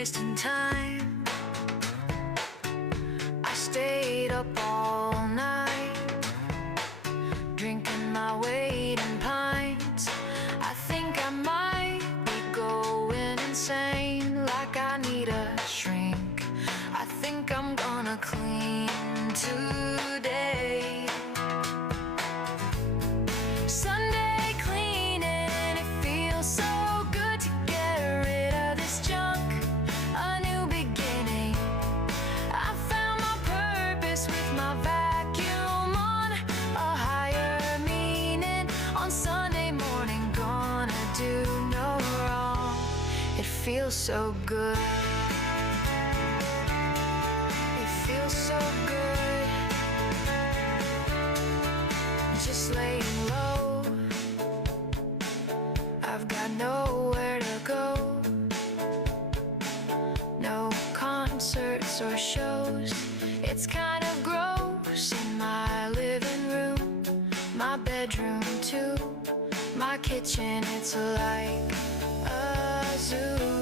wasting time. I stayed up all night, drinking my weight in pints. I think I might be going insane, like I need a shrink. I think I'm gonna clean today. Sunday cleaning, it feels so good to get rid of this junk. A new beginning. I found my purpose with my vacuum on, a higher meaning. On Sunday morning, gonna do no wrong. It feels so good. It feels so good. Just laying low. I've got nowhere to go. No concerts or shows. It's kind of gross in my living room, my bedroom too, my kitchen, it's like a zoo.